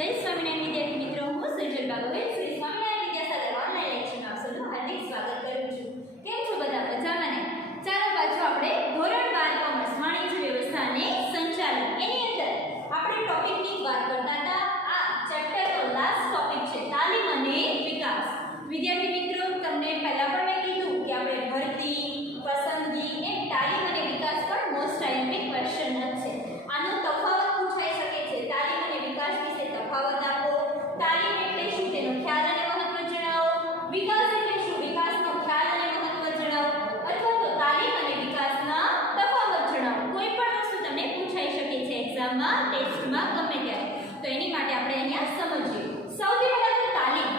જય સ્વામિનારાયણ વિદ્યાર્થી મિત્રો, હું સુજલ બાગોવેલ શ્રી સ્વામિનારાયણ વિદ્યાસાગર ઓનલાઈન લેક્ચરમાં આપ સૌનું હાર્દિક સ્વાગત કરું છું. કેમ છો બધા? મજામાં ને? ચાલો પાછું આપણે ધોરણ 12 કોમર્સ વાણિજ્ય વ્યવસ્થા અને સંચાલન એની અંદર આપણે ટોપિકની વાત કરતા હતા. આ ચેપ્ટરનો લાસ્ટ ટોપિક છે તાલીમ અને વિકાસ. વિદ્યાર્થી મિત્રો, તમને પહેલા પણ મેં કીધું કે આપણે ભરતી, પસંદગી એમ તાલીમ અને વિકાસ પણ મોસ્ટ આઈએમપી ક્વેશ્ચન જ છે. આનો તફાવત પૂછાઈ શકે છે. તાલીમ અને વિકાસ વિશે તફાવત આપો. તાલીમ એટલે શું તેનો ખ્યાલ અને મહત્વ જણાવો. વિકાસ એટલે શું વિકાસનો ખ્યાલ અને મહત્વ જણાવો. અથવા તો તાલીમ અને વિકાસના તફાવત જણાવો. કોઈ પણ વસ્તુ તમને પૂછાઈ શકે છે એક્ઝામમાં, ટેસ્ટમાં, ગમે ત્યારે. તો એની માટે આપણે અહીંયા સમજીએ. સૌથી પહેલા તો તાલીમ.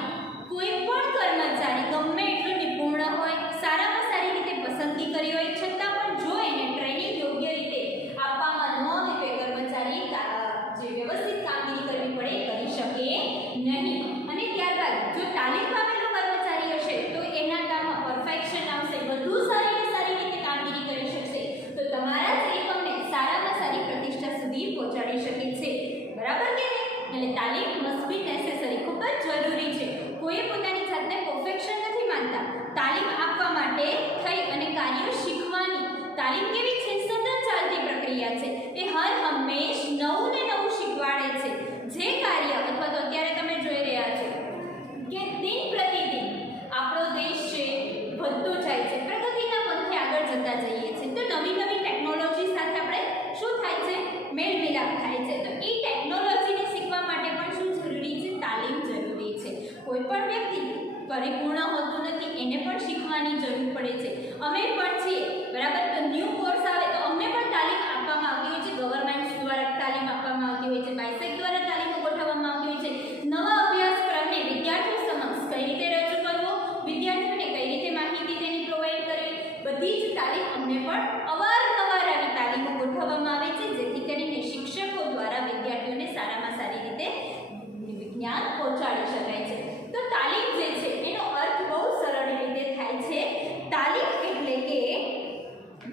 કોઈ પણ કર્મચારી ગમે એટલો નિપુણ હોય, સારામાં સારી રીતે પસંદગી કરી હોય, છતાં પણ જો એને ટ્રેનિંગ યોગ્ય રીતે આપવામાં ન આવે તો એ કર્મચારી જે વ્યવસ્થિત કામગીરી કરવી પડે કરી શકે નહીં. અને ત્યારબાદ જો તાલીમ પામેલો કર્મચારી હશે તો એના કામમાં પરફેક્શન આવશે, વધુ સારી રીતે કામગીરી કરી શકશે, તો તમારા જ એકમને સારામાં સારી પ્રતિષ્ઠા સુધી પહોંચાડી શકે છે. બરાબર કે નહીં? એટલે તાલીમ મસ્ટ બી નેસેસરી, ખૂબ જ જરૂરી છે. કોઈ પોતાની જાતને પરફેક્શન નથી માનતા. તાલીમ આપવા માટે થઈ અને કાર્ય શીખવાની તાલીમ કેવી છે? સતત ચાલતી પ્રક્રિયા છે. એ હર હંમેશ નવું ને નવું શીખવાડે છે. જે કાર્ય અથવા તો અત્યારે તમે જોઈ રહ્યા છો કે દિન પ્રતિદિન આપણો દેશ છે વધતો જાય છે, પ્રગતિના પંથે આગળ જતા જઈએ છીએ, તો નવી નવી ટેકનોલોજી સાથે આપણે શું થાય છે? મેળ મિલાપ થાય છે. તો એ ટેકનોલોજીને શીખવા માટે પણ શું જરૂરી છે? તાલીમ જરૂરી છે. કોઈ પણ વ્યક્તિ પરિપૂર્ણ હોતું નથી, એને પણ શીખવાની જરૂર પડે છે. અમે પણ છીએ, બરાબર? તો ન્યૂ કોર્સ આવે તો અમને પણ તાલીમ આપવામાં આવતી હોય છે. ગવર્નમેન્ટ દ્વારા તાલીમ આપવામાં આવતી હોય છે, બાયસેક દ્વારા તાલીમો ગોઠવવામાં આવતી હોય છે. નવા અભ્યાસક્રમને વિદ્યાર્થીઓ સમક્ષ કઈ રીતે રજૂ કરવો, વિદ્યાર્થીઓને કઈ રીતે માહિતી તેની પ્રોવાઈડ કરવી, બધી જ તાલીમ અમને પણ અવારનવાર આવી તાલીમો ગોઠવવામાં આવે છે, જેથી કરીને શિક્ષકો દ્વારા વિદ્યાર્થીઓને સારામાં સારી રીતે જ્ઞાન પહોંચાડી શકાય છે. તો તાલીમ જે છે એનો અર્થ બહુ સરળ રીતે થાય છે. તાલીમ એટલે કે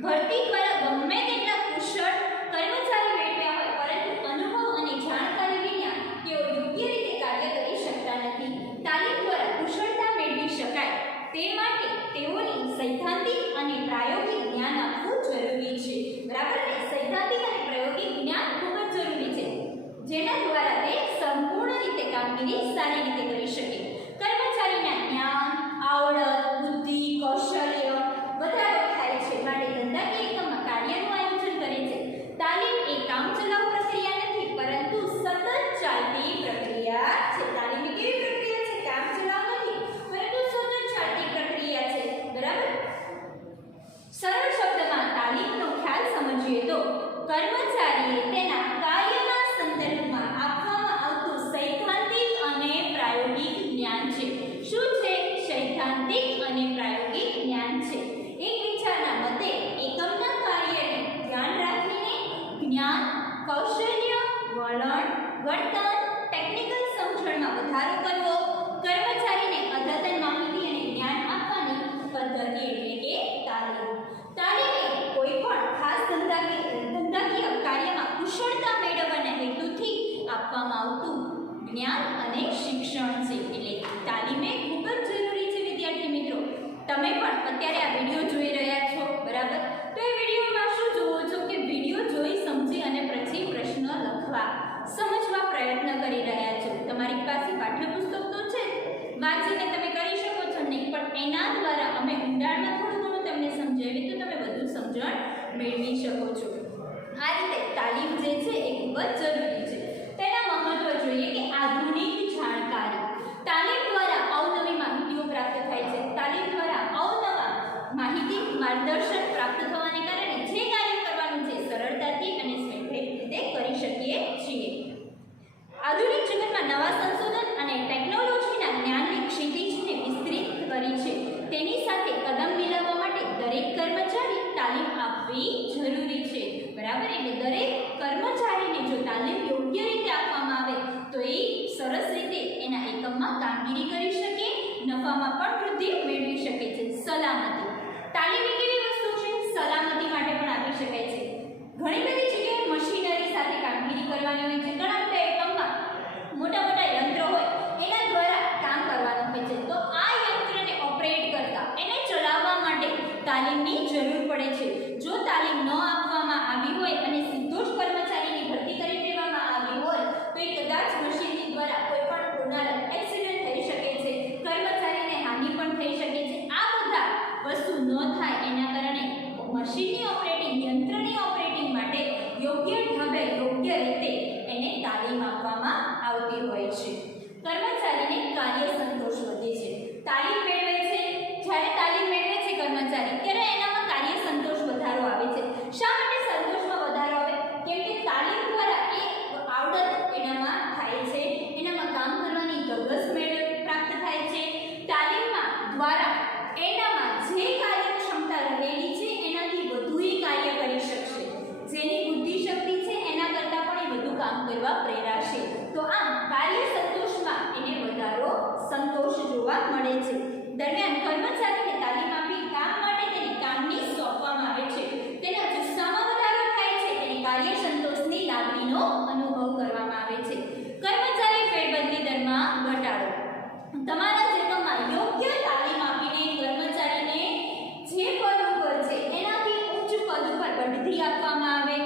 ભરતી દ્વારા ગમે તેટલા કુશળ કર્મચારી મેળવ્યા હોય, પરંતુ અનુભવ અને જાણકારી વિના તેઓ યોગ્ય રીતે કાર્ય કરી શકતા નથી. તાલીમ દ્વારા કુશળતા મેળવી શકાય તે માટે તેઓની સૈદ્ધાંતિક અને પ્રાયોગિક જ્ઞાન આપવું જરૂરી છે. બરાબર ને? સૈદ્ધાંતિક અને પ્રાયોગિક જ્ઞાન ખૂબ જ જરૂરી છે, જેના દ્વારા તે સંપૂર્ણ રીતે કામગીરી સારી રીતે કરી શકે. કર્મચારીના જ્ઞાન, આવડત, બુદ્ધિ, કૌશલ્ય વધારો થાય છે માટે ધંધાકીય એકમમાં કાર્યનું આયોજન કરે છે. તાલીમ એ કામચલાઉ પ્રક્રિયા નથી, પરંતુ સતત ચાલતી પ્રક્રિયા છે. તાલીમ એ કેવી પ્રક્રિયા છે? કામચલાઉ નથી, પરંતુ સતત ચાલતી પ્રક્રિયા છે. બરાબર? સરળ શબ્દમાં તાલીમનો ખ્યાલ સમજીએ તો કર્મચારીએ તેના કાર્યના સંદર્ભમાં આપવામાં આવતું સૈદ્ધાંતિક અને પ્રાયોગિક જ્ઞાન છે. શું છે? સૈદ્ધાંતિક અને પ્રાયોગિક જ્ઞાન છે. એક વિચારના મતે એકમના કાર્યને ધ્યાન રાખીને જ્ઞાન, કૌશલ્ય, વલણ, વર્તન, ટેકનિકલ સમજણમાં વધારો કરવો, કર્મચારીને અદ્યતન માહિતી અને જ્ઞાન આપવાની પદ્ધતિ એટલે કે તાલીમ. તાલીમ એ કોઈ પણ ખાસ ધંધાકીય કાર્યમાં કુશળતા મેળવવાના હેતુથી આપવામાં આવતું જ્ઞાન અને શિક્ષણ છે. એટલે તાલીમ એ ખૂબ જ જરૂરી છે. વિદ્યાર્થી મિત્રો, તમે પણ અત્યારે આ વિડીયો જોઈ રહ્યા છો, બરાબર? તો એ વિડીયોમાં શું જોવો છો કે વિડીયો જોઈ સમજી અને પછી પ્રશ્ન લખવા, સમજવા પ્રયત્ન કરી રહ્યા છો. તમારી પાસે પાઠ્યપુસ્તક તો છે, વાંચીને તમે કરી શકો છો નહીં, પણ એના દ્વારા અમે ઊંડાણમાં થોડું ઘણું તમને સમજાવીએ તો તમે વધુ સમજણ મેળવી શકો છો. આ રીતે તાલીમ જે છે એ ખૂબ જ જરૂરી છે. તેના મહત્વ જોઈએ કે આધુનિક જાણકારી. તાલીમ દ્વારા અવનવી માહિતીઓ પ્રાપ્ત થાય છે. તાલીમ દ્વારા અવનવા માહિતી માર્ગદર્શન પ્રાપ્ત થવાને કારણે જે કાર્ય કરવાનું છે સરળતાથી અને સ્વયંપ્રેરિત રીતે કરી શકીએ છીએ. આધુનિક જગતમાં નવા સંશોધન અને ટેકનોલોજીના જ્ઞાનની ક્ષિતિજને વિસ્તૃત કરી છે. તેની સાથે કદમ મિલાવવા માટે દરેક કર્મચારી તાલીમ આપવી જરૂરી છે. બરાબર? એટલે દરેક કર્મચારીને જો તાલીમ યોગ્ય રીતે આપવામાં આવે તો એ સરસ રીતે એના એકમમાં કામગીરી કરી શકે, નફામાં પણ વૃદ્ધિ મેળવી શકે છે. સલામતી. તાલીમ એ કેવી વસ્તુ છે? સલામતી માટે પણ આપી શકાય છે. ઘણી બધી જગ્યાએ મશીનરી સાથે કામગીરી કરવાની હોય છે. ઘણા બધા એકમમાં મોટા આવતી હોય છે. કર્મચારીને કાર્ય સંતોષ વધે છે. તાલીમ મેળવે છે, જ્યારે તાલીમ મેળવે છે કર્મચારી ત્યારે એનામાં કાર્ય સંતોષ વધારો આવે છે. શા માટે સંતોષમાં વધારો આવે? કેમ કે તાલીમ દ્વારા એક આવડત એનામાં થાય છે, એનામાં કામ કરવાની ધગશ પ્રાપ્ત થાય છે. તાલીમમાં દ્વારા એનામાં જે કાર્યક્ષમતા રહેલી છે એનાથી વધુ એ કાર્ય કરી શકશે. જેની બુદ્ધિ શક્તિ છે એના કરતાં પણ એ વધુ કામ કરવા પ્રેરાશે. તો આમ કાર્ય સંતોષમાં એને વધારો સંતોષ જોવા મળે છે. દરમિયાન કર્મચારીને તાલીમ આપી કામ માટે તેને કામની સોંપવામાં આવે છે. તેના જુસ્સામાં વધારો થાય છે, તેને કાર્ય સંતોષની લાગણીનો અનુભવ કરવામાં આવે છે. કર્મચારી ફેરબદલી દરમાં ઘટાડો. તમારા એકમમાં યોગ્ય તાલીમ આપીને કર્મચારીને જે પદ ઉપર છે એનાથી ઉચ્ચ પદ ઉપર બઢતી આપવામાં આવે.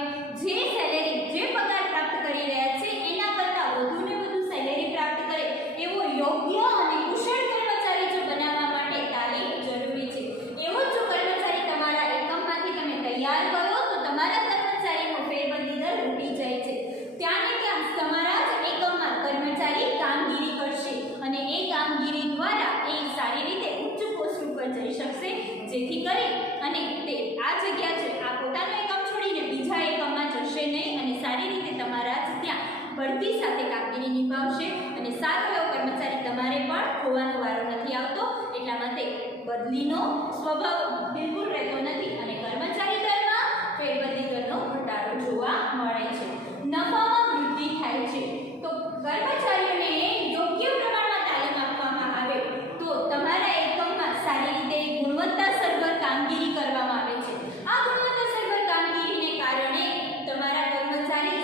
જે સેલેરી, જે પગાર પ્રાપ્ત કરી રહ્યા છે એના કરતાં વધુને વધુ સેલેરી પ્રાપ્ત કરે એવો યોગ્ય અને કુશળ કર્મચારી જો બનાવવા માટે તાલીમ જરૂરી છે. એવો જો કર્મચારી તમારા એકમમાંથી તમે તૈયાર કરો તો તમારા કર્મચારીનો ફેરબદલી દર ઘટી જાય છે. ત્યાં ને ત્યાં તમારા જ એકમમાં કર્મચારી કામગીરી કરશે અને એ કામગીરી દ્વારા એ સારી રીતે ઉચ્ચ પોસ્ટ ઉપર જઈ શકશે, જેથી કરી અને તે આ જગ્યા છે આ પોતાનો એકમ છોડીને બીજા એકમમાં જશે નહીં અને સારી રીતે તમારા જ ત્યાં બઢતી સાથે કામગીરી નિભાવશે અને સારો એવો કર્મચારી તમારે પણ ખોવાનો વારો નથી આવતો. એટલા માટે બદલીનો સ્વભાવ બિલકુલ રહેતો નથી અને કર્મચારી દરમાં ફેરબદલી દરનો ઘટાડો જોવા મળે છે. નફામાં વૃદ્ધિ થાય છે. તો કર્મચારીઓને યોગ્ય પ્રમાણમાં તાલીમ આપવામાં આવે તો તમારા એકમમાં સારી રીતે ગુણવત્તાસભર કામગીરી કરવામાં આવે છે. આ ગુણવત્તાસભર કામગીરીને કારણે તમારા કર્મચારી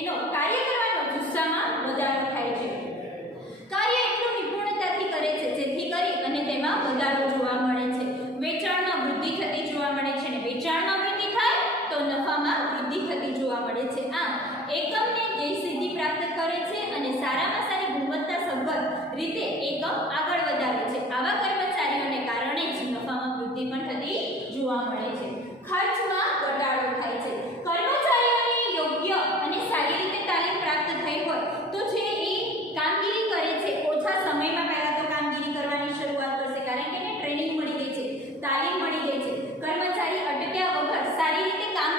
એનો કાર્ય કરવાનો જુસ્સામાં વધારો થાય છે. કાર્ય એટલું નિપુણતાથી કરે છે જેથી કરી અને તેમાં વધારો જોવા મળે છે. વેચાણમાં વૃદ્ધિ થતી જોવા મળે છે અને વેચાણમાં વૃદ્ધિ થાય તો નફામાં વૃદ્ધિ થતી જોવા મળે છે. આમ એકમને ધ્યેય સિદ્ધિ પ્રાપ્ત કરે છે અને સારામાં સારી ગુણવત્તાસભર રીતે એકમ આગળ વધારે છે. આવા કર્મચારીઓને કારણે જ નફામાં વૃદ્ધિ પણ થતી જોવા મળે છે. ખર્ચમાં ઘટાડો થાય છે. કર્મચારીઓને યોગ્ય અને સારી રીતે તાલીમ પ્રાપ્ત થઈ હોય તો જે એ કામગીરી કરે છે ઓછા સમયમાં પહેલા તો કામગીરી કરવાની શરૂઆત કરશે, કારણ કે એને ટ્રેનિંગ મળી ગઈ છે, તાલીમ મળી ગઈ છે. કર્મચારી અટક્યા વગર સારી રીતે કામ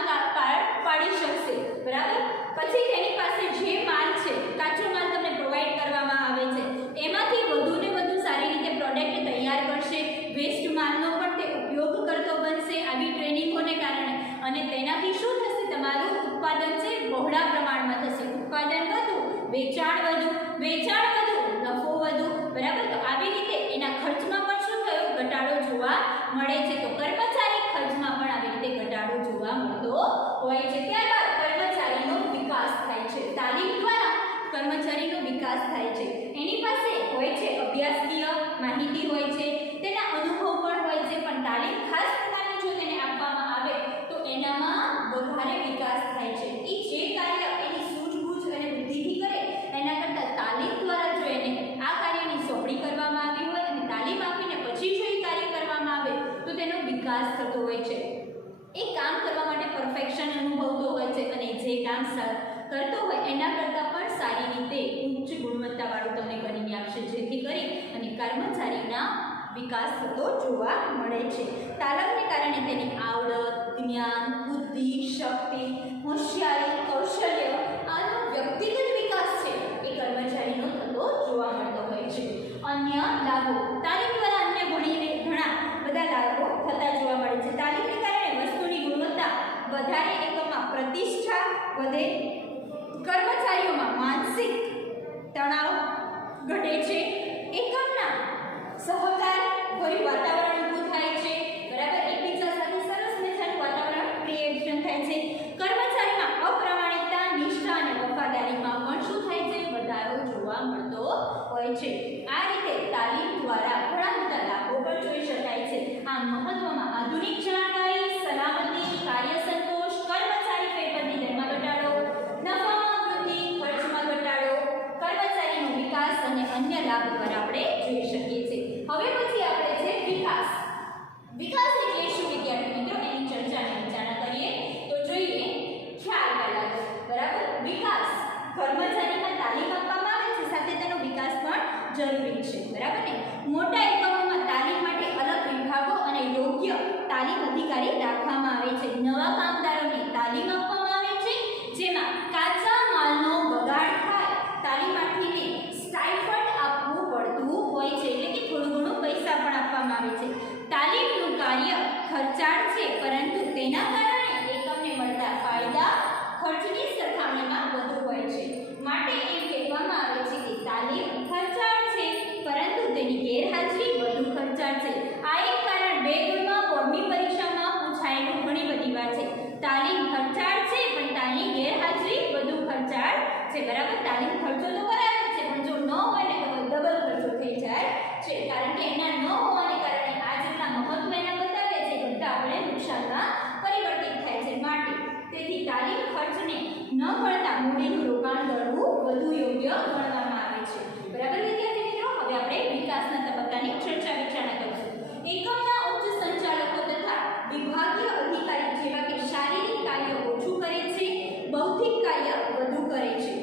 પાડી શકશે. બરાબર. પછી તેની પાસે જે માલ છે, કાચો માલ તમને પ્રોવાઈડ કરવામાં આવે છે, એમાંથી વધુને વધુ સારી રીતે પ્રોડક્ટ તૈયાર કરશે. વેસ્ટ માલનો પણ તે ઉપયોગ કરતો બનશે આવી ટ્રેનિંગોને કારણે અને તેનાથી શું થશે? તમારું ઉત્પાદન છે બહોળા પ્રમાણમાં થશે. ઉત્પાદન વધુ, વેચાણ વધુ, વેચાણ વધુ, નફો વધુ. બરાબર. તો આવી રીતે એના ખર્ચમાં પણ શું થયો? ઘટાડો જોવા મળે છે. તો કર્મચારી ખર્ચમાં પણ આવી રીતે ઘટાડો જોવા મળતો હોય છે. ત્યારબાદ કર્મચારીનો વિકાસ થાય છે. તાલીમ દ્વારા કર્મચારીનો વિકાસ થાય છે. એની પાસે હોય છે અભ્યાસકીય માહિતી હોય છે, તેના અનુભવ પણ હોય છે, પણ તાલીમ ખાસ પ્રકારની જો તેને આપવામાં આવે તો એનામાં વધારે વિકાસ થાય છે. એ જે કાર્ય એની સૂઝબૂઝ અને બુદ્ધિથી કરે એના કરતાં તાલીમ દ્વારા જો એને આ કાર્યની સોંપણી કરવામાં આવી હોય અને તાલીમ આપીને પછી જો એ કાર્ય કરવામાં આવે તો તેનો વિકાસ થતો હોય છે. એ કામ કરવા માટે પરફેક્શન અનુભવતો હોય છે અને જે કામ કરતો હોય એના કરતાં પણ સારી રીતે ઉચ્ચ ગુણવત્તાવાળું તમને કરીને આપશે, જેથી કરી અને કર્મચારીના વિકાસ થતો જોવા મળે છે. તાલીમને કારણે તેની આવડત, જ્ઞાન, બુદ્ધિ, શક્તિ, હોશિયારી, કૌશલ્ય આનો વ્યક્તિગત વિકાસ છે એ કર્મચારીનો થતો જોવા મળતો હોય છે. અન્ય લાભો. તાલીમ દ્વારા અન્ય ઘણા બધા લાભો થતા જોવા મળે છે. તાલીમને કારણે વસ્તુની ગુણવત્તા વધારે, એકમમાં પ્રતિષ્ઠા વધે, કર્મચારીઓમાં માનસિક તણાવ ઘટે છે, એકમના સહકાર ભર્યું વાતાવરણ ઊભું થાય છે. બરાબર. એકબીજા સાથે સરસ મજાનું વાતાવરણ ક્રિએશન થાય છે. કર્મચારીમાં અપ્રામાણિકતા, નિષ્ઠા અને વફાદારીમાં પણ શું થાય છે? વધારો જોવા મળતો હોય છે. આ રીતે તાલીમ દ્વારા ઘણા બધા લાભો પણ જોઈ શકાય છે. આમ મહત્વમાં આધુનિક જાણકારી, સલામતી, કાર્ય સંતોષ, કર્મચારી ફેરબદલી દરમાં ઘટાડો, નફામાં વૃદ્ધિ, ખર્ચમાં ઘટાડો, કર્મચારીનો વિકાસ અને અન્ય લાભ દ્વારા આપણે જોઈ શકીએ છીએ. હવે પછી આપણે છે વિકાસ. વિકાસ એટલે શું વિદ્યાર્થી મિત્રો? એની ચર્ચા અને વિચારણા કરીએ તો જોઈએ ખ્યાલ પહેલા. બરાબર. વિકાસ કર્મચારીમાં તાલીમ આપવા જરૂરી છે, બરાબર ને? મોટા એકમોમાં તાલીમ માટે અલગ વિભાગો અને યોગ્ય તાલીમ અધિકારી રાખવામાં આવે છે. નવા કામદારોને તાલીમ આપવામાં આવે છે, જેમાં કાચા માલનો બગાડ થાય તાલીમાર્થીને સ્ટાઇફન્ડ આપવું પડતું હોય છે, એટલે કે થોડું ઘણું પૈસા પણ આપવામાં આવે છે. તાલીમનું કાર્ય ખર્ચાળ છે, પરંતુ તેના કારણે એકમને મળતા ફાયદા ખર્ચની સરખામણીમાં વધુ હોય છે. માટે એમ કહેવામાં આવે છે કે તાલીમ ખર્ચાળ છે, પરંતુ તેની ગેરહાજરી વધુ ખર્ચાળ છે. આ એક કારણ 2 ગુણમાં બોર્ડની પરીક્ષામાં પૂછાયેલું ઘણી બધી વાર છે. તાલીમ ખર્ચાળ છે, પણ તાલીમ ગેરહાજરી વધુ ખર્ચાળ છે, બરાબર? તાલીમ ખર્ચો તો બરાબર છે, પણ જો ન હોય ને તો ડબલ ખર્ચો થઈ જાય છે, કારણ કે એના ન હોવાને કારણે આ જેટલા મહત્વ એના બતાવે છે બધા આપણે નુકસાનમાં પરિવર્તિત થાય છે. માટે તેથી તાલીમ ખર્ચને ન ગણતા મૂડીનું રોકાણ કરવું વધુ યોગ્ય ગણવામાં આવે છે, બરાબર વિદ્યાર્થી મિત્રો? હવે આપણે વિકાસના તબક્કાની ચર્ચા વિચારણા કરીશું. એકમના ઉચ્ચ સંચાલકો તથા વિભાગીય અધિકારી જેવા કે શારીરિક કાર્ય ઓછું કરે છે, બૌદ્ધિક કાર્ય વધુ કરે છે,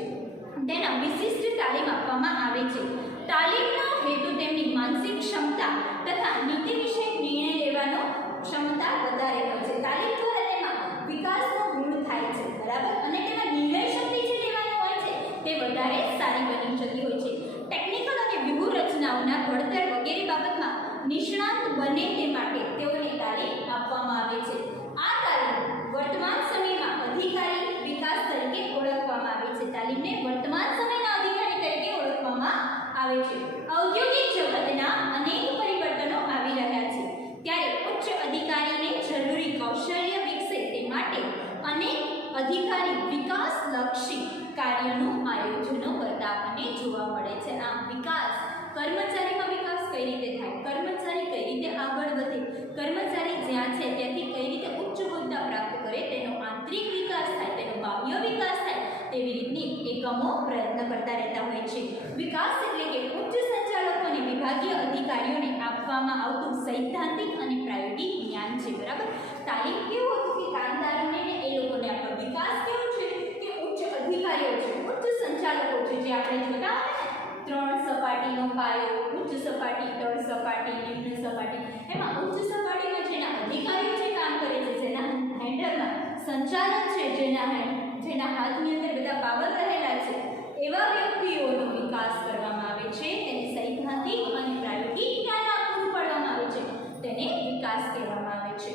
તેના વિશિષ્ટ તાલીમ આપવામાં આવે છે. તાલીમનો હેતુ તેમની માનસિક ક્ષમતા તથા નીતિ વિષયક નિર્ણય લેવાનો ક્ષમતા વધારે હોય છે. તાલીમ દ્વારા તેમાં વિકાસનો ગુણ થાય છે, બરાબર? અને તેમાં નિર્ણય શક્તિ જે લેવાની હોય છે તે વધારે સારી બની જતી હોય છે. ટેકનિકલ અને વ્યૂહરચનાઓના ઘડતર વગેરે બાબતમાં નિષ્ણાત બને તે માટે તેઓને તાલીમ આપવામાં આવે છે. આ તાલીમ વર્તમાન સમયમાં અધિકારી વિકાસ તરીકે ઓળખવામાં આવે છે. તાલીમને વર્તમાન સમયના અધિકારી તરીકે ઓળખવામાં આવે છે. ઔદ્યોગિક જગતના અનેક પરિવર્તનો આવી રહ્યા છે, ત્યારે ઉચ્ચ અધિકારીને જરૂરી કૌશલ્ય વિકસે તે માટે અનેક અધિકારી વિકાસલક્ષી કાર્યનું આયોજનો કરતા આપણને જોવા મળે છે. આમ વિકાસ, કર્મચારીમાં વિકાસ કઈ રીતે થાય, કર્મચારી કઈ રીતે આગળ વધે, કર્મચારી જ્યાં છે ત્યાંથી કઈ રીતે ઉચ્ચ હોદ્દા પ્રાપ્ત કરે, તેનો આંતરિક વિકાસ થાય, તેનો બાહ્ય વિકાસ થાય, તેવી રીતની એકમો પ્રયત્ન કરતા રહેતા હોય છે. વિકાસ એટલે કે ઉચ્ચ સંચાલકો અને વિભાગીય અધિકારીઓને આપવામાં આવતું સૈદ્ધાંતિક અને પ્રાયોગિક જ્ઞાન છે, બરાબર? તાલીમ કેવું હતું કે કામદારોને એ લોકોને આપણો વિકાસ કેવું છે કે ઉચ્ચ અધિકારીઓ છે, ઉચ્ચ સંચાલકો છે, જે આપણે જોતા હોય ને 3 સપાટીનો પાયો, ઉચ્ચ સપાટી, તળ સપાટી, નિમ્ન સપાટી, એમાં ઉચ્ચ સપાટીમાં જેના અધિકારીઓ જે કામ કરે છે, જેના હેન્ડલમાં સંચાલન છે, જેના હાથની અંદર બધા પાવર રહેલા છે, એવા વ્યક્તિઓનો વિકાસ કરવામાં આવે છે. તેને સૈદ્ધાંતિક અને પ્રાયોગિક જ્ઞાન પૂરું પાડવામાં આવે છે, તેને વિકાસ કહેવામાં આવે છે.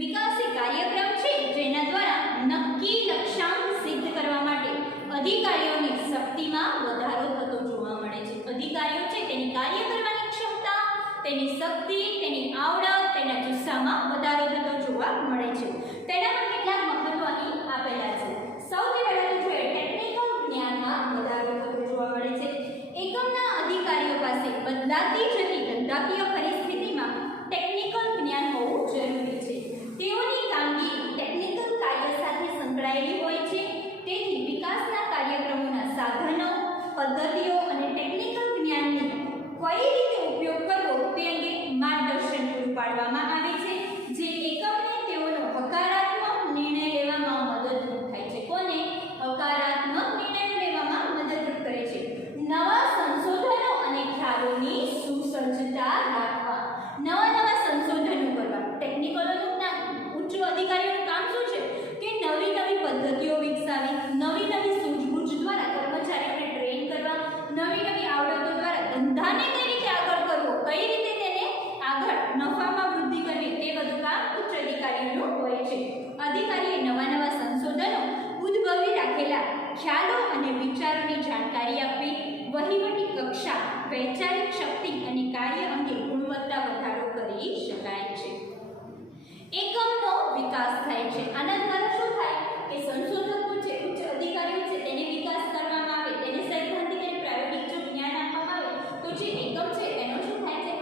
વિકાસ એ કાર્યક્રમ છે જેના દ્વારા નક્કી લક્ષ્યાંક સિદ્ધ કરવા માટે અધિકારીઓની શક્તિમાં વધારો થતો જોવા મળે છે. અધિકારીઓ છે તેની કાર્ય કરવાની ક્ષમતા, તેની શક્તિ, તેની આવડત, તેના જુસ્સામાં વધારો થતો જોવા મળે છે. તેનામાં કેટલાક મહત્વ અહીં આપેલા છે. સૌથી પહેલા તો જોઈએ ટેકનિકલ જ્ઞાનમાં વધારો થતો જોવા મળે છે. એકમના અધિકારીઓ પાસે બદલાતી જતી ધંધાકીય પરિસ્થિતિમાં ટેકનિકલ જ્ઞાન હોવું જરૂરી છે. તેઓની કામગીરી ટેકનિકલ કાર્ય સાથે સંકળાયેલી હોય છે, તેથી વિકાસના કાર્યક્રમોના સાધનો, પદ્ધતિઓ અને ટેકનિકલ જ્ઞાનનો કઈ રીતે ઉપયોગ કરવો તે અંગે માર્ગદર્શન પૂરું પાડવામાં આવે છે, જે એકમને તેઓનો હકારાત્મક નિર્ણય લેવામાં મદદરૂપ થાય છે. કોને? હકારાત્મક નિર્ણયો લેવામાં મદદરૂપ કરે છે. નવા સંશોધનો અને ખ્યાલોની સુસજ્જતા રાખવા, નવા સંશોધનો કરવા. ટેકનિકલોનું ઉચ્ચ અધિકારીઓનું કામ શું છે કે નવી પદ્ધતિઓ વિકસાવી, નવી સૂઝબૂઝ દ્વારા કર્મચારીઓને ટ્રેન કરવા, નવી આવડતો દ્વારા ધંધાને કઈ રીતે આગળ કરવો, કઈ રીતે તેને આગળ નફામાં વૃદ્ધિ કરવી, તે બધું કામ ઉચ્ચ અધિકારીઓનું હોય છે. અધિકારીએ નવા સંશોધનો, ઉદ્ભવી રાખેલા ખ્યાલો અને વિચારોની જાણકારી આપવી, વહીવટી કક્ષા, વૈચારિક શક્તિ અને કાર્ય અંગે ગુણવત્તા વધારો કરી શકાય છે. એકમનો વિકાસ થાય છે. આના દ્વારા શું થાય કે સંશોધકો છે, ઉચ્ચ અધિકારીઓ છે, તેને વિકાસ કરવામાં આવે, તેને સૈદ્ધાંતિક અને પ્રાયોગિક જો જ્ઞાન આપવામાં આવે તો જે એકમ છે એનો શું થાય છે,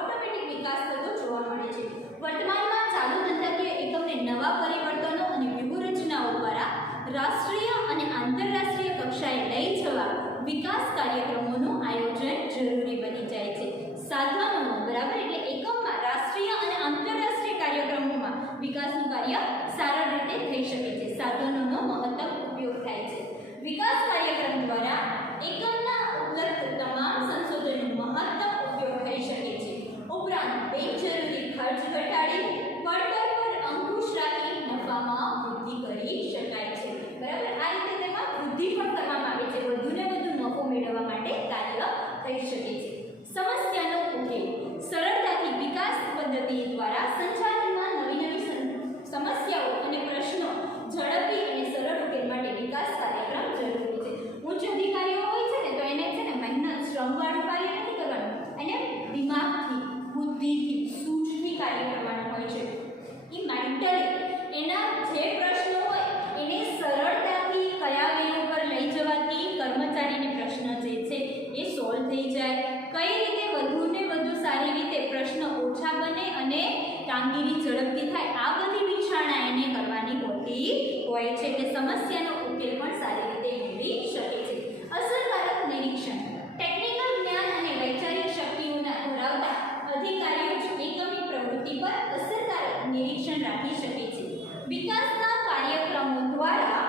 ઓટોમેટિક વિકાસ થતો જોવા મળે છે. વર્તમાનમાં ચાલુ ધંધાકીય એકમને નવા પરિવર્તનો અને વ્યૂહરચનાઓ દ્વારા રાષ્ટ્રીય અને આંતરરાષ્ટ્રીય કક્ષાએ લઈ જવા વિકાસ કાર્યક્રમોનું આયોજન જરૂરી બની જાય છે. સાધનોનો, બરાબર, એટલે એકમમાં રાષ્ટ્રીય અને આંતરરાષ્ટ્રીય કાર્યક્રમોમાં વિકાસનું કાર્ય સરળ રીતે થઈ શકે છે. સાધનોનો મહત્તમ ઉપયોગ થાય છે. વિકાસ કાર્યક્રમ દ્વારા એકમના ઉપલબ્ધ તમામ થઈ જાય, કઈ રીતે વધુને વધુ સારી રીતે પ્રશ્ન ઓછા બને અને કામગીરી ઝડપથી થાય, આ બધી વિચારણા એને કરવાની હોતી હોય છે. એટલે સમસ્યાનો ઉકેલ પણ સારી રીતે મેળવી શકે છે. અસરકારક નિરીક્ષણ. ટેકનિકલ જ્ઞાન અને વૈચારિક શક્તિઓના ધરાવતા અધિકારીઓ જ એકમની પ્રવૃત્તિ પર અસરકારક નિરીક્ષણ રાખી શકે છે. વિકાસના કાર્યક્રમો દ્વારા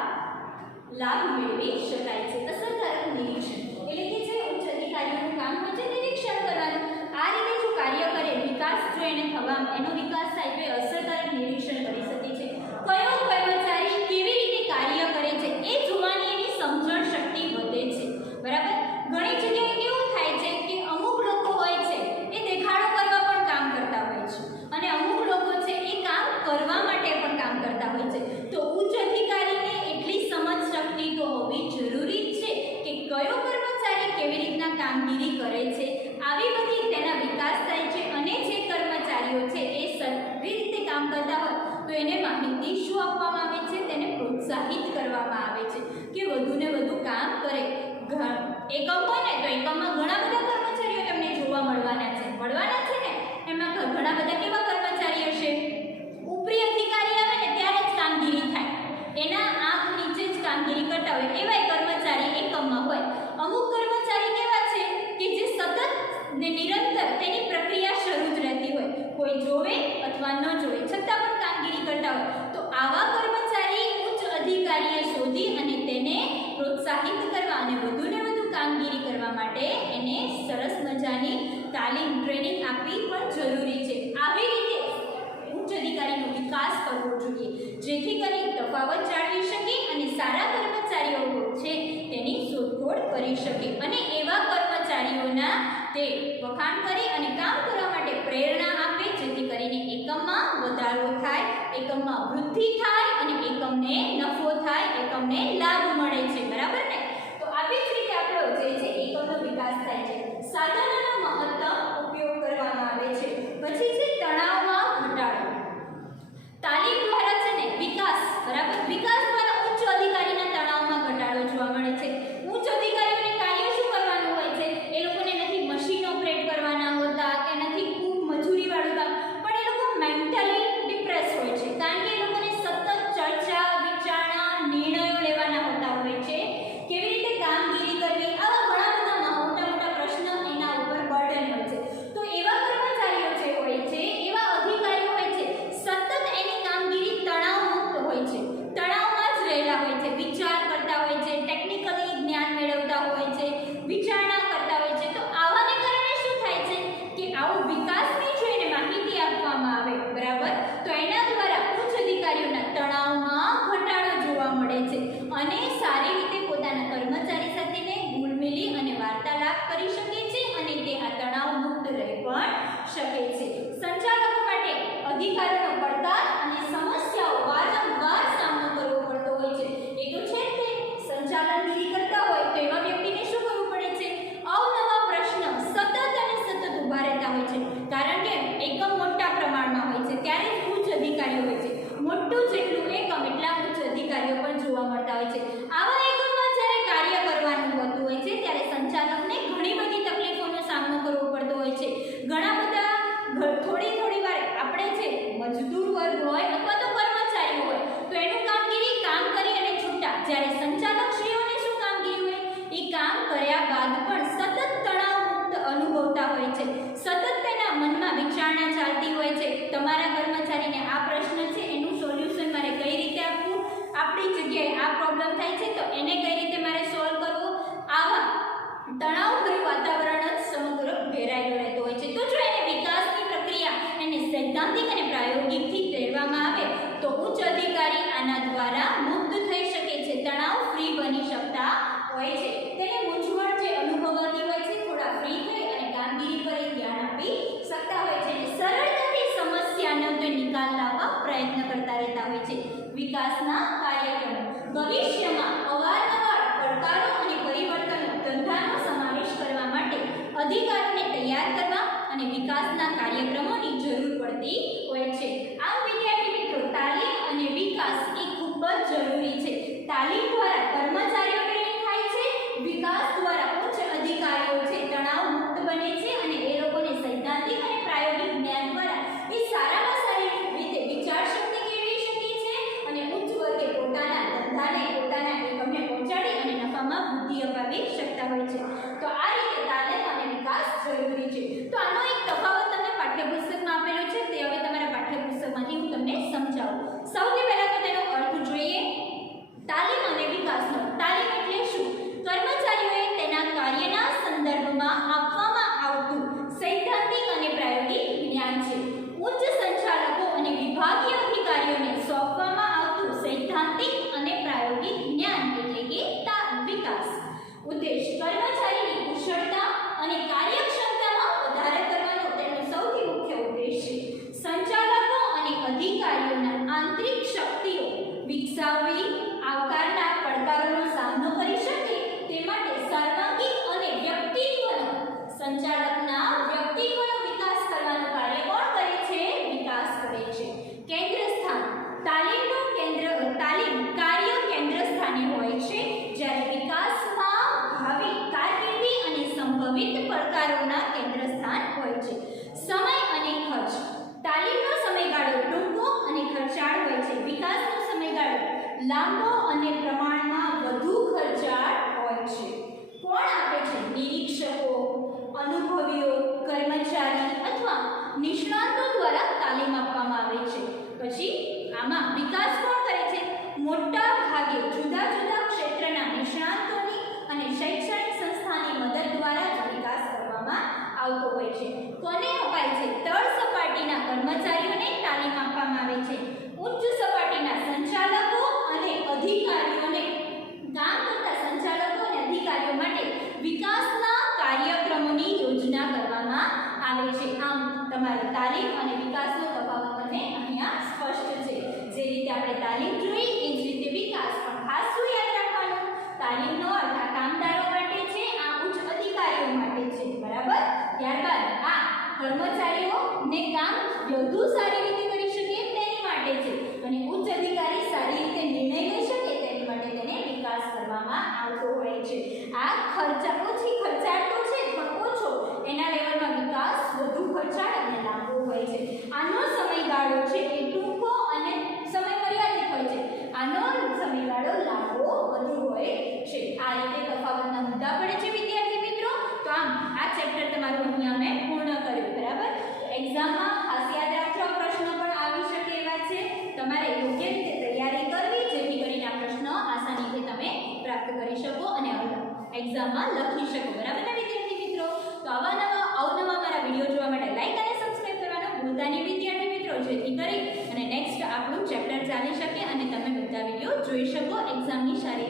લાભ મેળવી શકાય છે. અસરકારક નિરીક્ષણ એટલે કે જે ઉચ્ચ અધિકારીઓનું કામ હોય છે નિરીક્ષણ કરવાનું. આ રીતે જો કાર્ય કરે, વિકાસ જો એને થવા એનો વિકાસ થાય તો એ અસરકારક નિરીક્ષણ કરી શકે છે. કયો કર્મચારી કેવી રીતે કાર્ય કરે છે એ જોવાની એની સમજણ શક્તિ વધે છે. બરાબર. ઘણી જગ્યાએ કેવું થાય છે કે અમુક લોકો હોય છે એ દેખાડો કરવા પણ કામ કરતા હોય છે અને અમુક લોકો છે એ કામ કરવા માટે પણ કામ કરતા હોય છે. તો ઉચ્ચ અધિકારીને એટલી સમજ શક્તિ તો હોવી જરૂરી છે કે કયો કર્મચારી કેવી રીતના કામગીરી કરે છે, આવી બધી તેના વિકાસ થાય છે અને જે કર્મચારીઓ છે એ સારી રીતે કામ કરતા હોય તો એને માહિતી શું આપવામાં આવે છે, તેને પ્રોત્સાહિત કરવામાં આવે છે કે વધુને વધુ કામ કરે. એકમ હોય ને તો એકમમાં ઘણા બધા કર્મચારીઓ તમને જોવા મળવાના છે ને. એમાં ઘણા બધા કેવા કર્મચારી હશે? ઉપરી અધિકારી આવે ને ત્યારે જ કામગીરી થાય, એના આંખ નીચે જ કામગીરી કરતા હોય એવા કર્મચારી એકમમાં હોય. અમુક કર્મચારી કેવા છે કે જે સતત ને નિરંતર તેની પ્રક્રિયા શરૂ જ રહેતી હોય, કોઈ જોવે અથવા ન જોવે છતાં પણ કામગીરી કરતા હોય. તો આવા કર્મચારી ઉચ્ચ અધિકારીએ શોધી અને તેને પ્રોત્સાહિત કરવા અને વધુને વધુ કામગીરી કરવા માટે એને સરસ મજાની તાલીમ ટ્રેનિંગ આપવી પણ જરૂરી છે. આવી રીતે ઉચ્ચ અધિકારીનો વિકાસ કરવો જોઈએ જેથી કરી તફાવત જાળવી શકે અને સારા કર્મચારીઓ છે તેની શોધખોળ કરી શકે અને એવા કર્મચારીઓના તે વખાણ કરી અને કામ કરવા માટે પ્રેરણા આપે જેથી કરીને એકમમાં વધારો થાય, એકમમાં વૃદ્ધિ થાય અને એકમને નફો થાય, એકમને લાભ મળે છે. બરાબર ને? તો આવી જ રીતે આપણો જે છે એકમનો વિકાસ થાય છે. સાધનોનો મહત્તમ ઉપયોગ કરવામાં આવે છે. પછી છે તણાવમાં ઘટાડો. તાલીમ દ્વારા છે ને વિકાસ, બરાબર, વિકાસ દ્વારા ઉચ્ચ અધિકારીના તણાવમાં ઘટાડો જોવા મળે છે. ઉચ્ચ અધિકારીઓને કાર્ય શું કરવાનું હોય છે? એ લોકોને નથી મશીન ઓપરેટ કરવાના હોતા કે નથી ખૂબ મજૂરીવાળું કામ, પણ એ લોકો મેન્ટલી ડિપ્રેસ હોય છે કારણ કે એ લોકોને સતત ચર્ચા, વિચારણા, નિર્ણયો લેવાના હોતા હોય છે. કેવી રીતે કામગીરી કરવી, આવા ઘણા બધા મોટા મોટા પ્રશ્ન એના ઉપર બર્ડન હોય છે. તો એવા કર્મચારીઓ જે હોય છે, એવા અધિકારીઓ હોય છે, સતત એની કામગીરી તણાવમુક્ત હોય છે, તણાવમાં જ રહેલા હોય છે, વિચાર કરતા હોય છે, ટેકનિકલી જ્ઞાન મેળવતા હોય છે, વિચારણા કરતા હોય છે. તો આવાને કારણે શું થાય છે કે આવો વિકાસની જોઈને માહિતી આપવામાં આવે, બરાબર, તો એના દ્વારા ઉચ્ચ અધિકારીઓના તણાવમાં ઘટાડો જોવા મળે છે અને સારી રીતે પોતાના કર્મચારી સાથેને ઘુલમિલી અને વાર્તાલાપ કરી શકે છે અને તે આ તણાવ મુક્ત રહી પણ શકે છે. સંચાલકો માટે અધિકારોનો પડકાર અને સમસ્યાઓ વારંવાર સામનો કરવો પડતો હોય છે. એ તો છે જ તે, સંચાલનગીરી કરતા હોય તો એવા વ્યક્તિને શું કરવું પડે છે? અવનવા પ્રશ્ન સતત અને સતત ઊભા રહેતા હોય છે કારણ કે એકમ મોટા પ્રમાણમાં હોય છે ત્યારે જ ઉચ્ચ અધિકારીઓ હોય છે. મોટું જેટલું એકમ એટલા ઉચ્ચ અધિકારીઓ પણ જોવા મળતા હોય છે. આવા એકમમાં જ્યારે કાર્ય કરવાનું હોતું હોય છે ત્યારે સંચાલકને ઘણી બધી તકલીફોનો સામનો કરવો પડતો હોય છે. ઘણા બધા થોડી વાર આપણે છે મજદૂર વર્ગ હોય અથવા તો કર્મચારી હોય તો એનું કામગીરી કામ કરી અને છૂટા, જ્યારે સંચાલકશ્રીઓને શું કામગીરી હોય એ કામ કર્યા બાદ પણ સતત તણાવ મુક્ત અનુભવતા હોય છે. સતત તેના મનમાં વિચારણા ચાલતી હોય છે, તમારા કર્મચારીને આ પ્રશ્ન છે એનું સોલ્યુશન મારે કઈ રીતે આપવું, આપણી જગ્યાએ આ પ્રોબ્લેમ થાય છે તો એને કઈ રીતે મારે સોલ્વ કરવો, આવા તણાવભર્યું વાતાવરણ જ સમગ્ર ઘેરાયેલો રહેતો હોય છે. તો જો એને વિકાસની પ્રક્રિયા એને સૈદ્ધાંતિક અને પ્રાયોગિકથી પ્રેરવામાં આવે તો ઉચ્ચ અધિકારી આના દ્વારા મુક્ત થઈ શકે છે, તણાવ ફ્રી બની શકતા હોય છે. તેને મૂંઝવણ જે અનુભવાતી હોય છે થોડા ફ્રી થઈ અને કામગીરી પર ધ્યાન આપી શકતા હોય છે અને સરળતાથી સમસ્યાનો તો નિકાલ લાવવા પ્રયત્ન કરતા રહેતા હોય છે. વિકાસના કાર્યક્રમો ભવિષ્યમાં અવારનવાર પડકારો અને પરિવર્તનો ધંધાનો સમાવેશ કરવા માટે અધિકારીને તૈયાર કરવા અને વિકાસના કાર્યક્રમોની જરૂર પડતી હોય છે. આમ વિદ્યાર્થી મિત્રો, તાલીમ અને વિકાસ એ ખૂબ જ જરૂરી છે. તાલીમ દ્વારા કર્મચારીઓ ટ્રેનિંગ થાય છે, વિકાસ દ્વારા ઉચ્ચ અધિકારીઓ છે તણાવ કરી શકતા હોય છે. તો આ રીતે તાલીમ અને વિકાસ જરૂરી છે. તો આનો એક તફાવત તમને પાઠ્યપુસ્તકમાં આપેલો છે, તે હવે તમારા પાઠ્યપુસ્તકમાંથી હું તમને સમજાવું. સૌથી પહેલા તો તેનો અર્થ જોઈએ. તાલીમ અને વિકાસનો. તાલીમ એટલે શું? કર્મચારીઓએ તેના કાર્યના સંદર્ભમાં આપવામાં આવતું સૈદ્ધાંતિક અને પ્રાયોગિક જ્ઞાન છે. ઉચ્ચ સંચાલકો અને વિભાગીય અધિકારીઓને સોંપવામાં આવતું સૈદ્ધાંતિક અને પ્રાયોગિક જ્ઞાન એટલે કે વિકાસ. ઉદ્દેશ કર્મચારીની કુશળતા અને કાર્યક્ષમતામાં વધારો કરવાનો તેનો સૌથી મુખ્ય ઉદ્દેશ છે. સંચાલકો અને અધિકારીઓના આંતરિક શક્તિઓ વિકસાવવી, આવકારના પડકારોનો સામનો કરી શકે તે માટે સર્વાંગીક અને સંચાલકના વ્યક્તિત્વનો વિકાસ કરવાનું કાર્ય કોણ કરે છે? વિકાસ કરે છે. કેન્દ્ર સ્થાન. તાલીમ કાર્ય કેન્દ્ર સ્થાને હોય છે, જ્યારે વિકાસમાં ભાવિ કારકિર્દી અને સંભવિત પડકારોના કેન્દ્ર સ્થાન હોય છે. સમય અને ખર્ચ. તાલીમનો સમયગાળો ટૂંકો અને ખર્ચાળ હોય છે. વિકાસનો સમયગાળો લાંબો અને પ્રમાણમાં વધુ ખર્ચાળ હોય છે. કોણ આપે છે? નિરીક્ષકો, અનુભવીઓ, કર્મચારી અથવા નિષ્ણાતો દ્વારા તાલીમ આપવામાં આવે છે. પછી આમાં વિકાસ કોણ કરે છે? મોટા ભાગે જુદા જુદા ક્ષેત્રના નિષ્ણાતોની અને શૈક્ષણિક સંસ્થાની મદદ દ્વારા જ વિકાસ કરવામાં આવતો હોય છે. કોને અપાય છે? તળ સપાટીના કર્મચારીઓને તાલીમ આપવામાં આવે છે. ઉચ્ચ સપાટીના સંચાલકો અને અધિકારીઓને કામ કરતા સંચાલકો અને અધિકારીઓ માટે વિકાસના કાર્યક્રમોની યોજના કરવામાં આવે છે. આમ તમારે તાલીમ અને વિકાસનો તફાવત તમને અહીંયા સ્પષ્ટ છે. જે રીતે આપણે તાલીમ જોઈ એ જ રીતે વિકાસ પણ. ખાસ શું યાદ રાખવાનું? તાલીમનો અર્થ આ કામદારો માટે છે, આ ઉચ્ચ અધિકારીઓ માટે છે. બરાબર? ત્યારબાદ આ કર્મચારીઓને કામ વધુ સારી રીતે કરી શકે તેની માટે છે, અને ઉચ્ચ અધિકારી સારી રીતે નિર્ણય લઈ શકે તેની માટે તેને વિકાસ કરવામાં આવતો હોય છે. આ ઓછી ખર્ચાળ તો છે પણ ઓછો, એના લેવલમાં વિકાસ વધુ ખર્ચાળ અને લાંબો હોય છે. આનો સમયગાળો છે એ ટૂંકો અને સમય મર્યાદિત હોય છે. આનો સમયગાળો લાંબો વધુ હોય છે. આ રીતે તફાવતના મુદ્દા પડે છે વિદ્યાર્થી મિત્રો. તો આમ આ ચેપ્ટર તમારું અહીંયા મેં પૂર્ણ કર્યું. બરાબર? એક્ઝામમાં ખાસ યાદ રાખજો, પ્રશ્નો પણ આવી શકે એવા છે. તમારે યોગ્ય રીતે તૈયારી કરવી જેથી કરીને આ પ્રશ્નો આસાનીથી તમે પ્રાપ્ત કરી શકો અને એક્ઝામમાં લખી શકો. બરાબર ને વિદ્યાર્થી મિત્રો? તો અવનવા મારા વિડીયો જોવા માટે લાઈક અને સબસ્ક્રાઇબ કરવાનું ભૂલતા નહીં વિદ્યાર્થી મિત્રો, જેથી કરી અને નેક્સ્ટ આપણું ચેપ્ટર ચાલી શકે અને તમે બધા વિડીયો જોઈ શકો એક્ઝામની સારી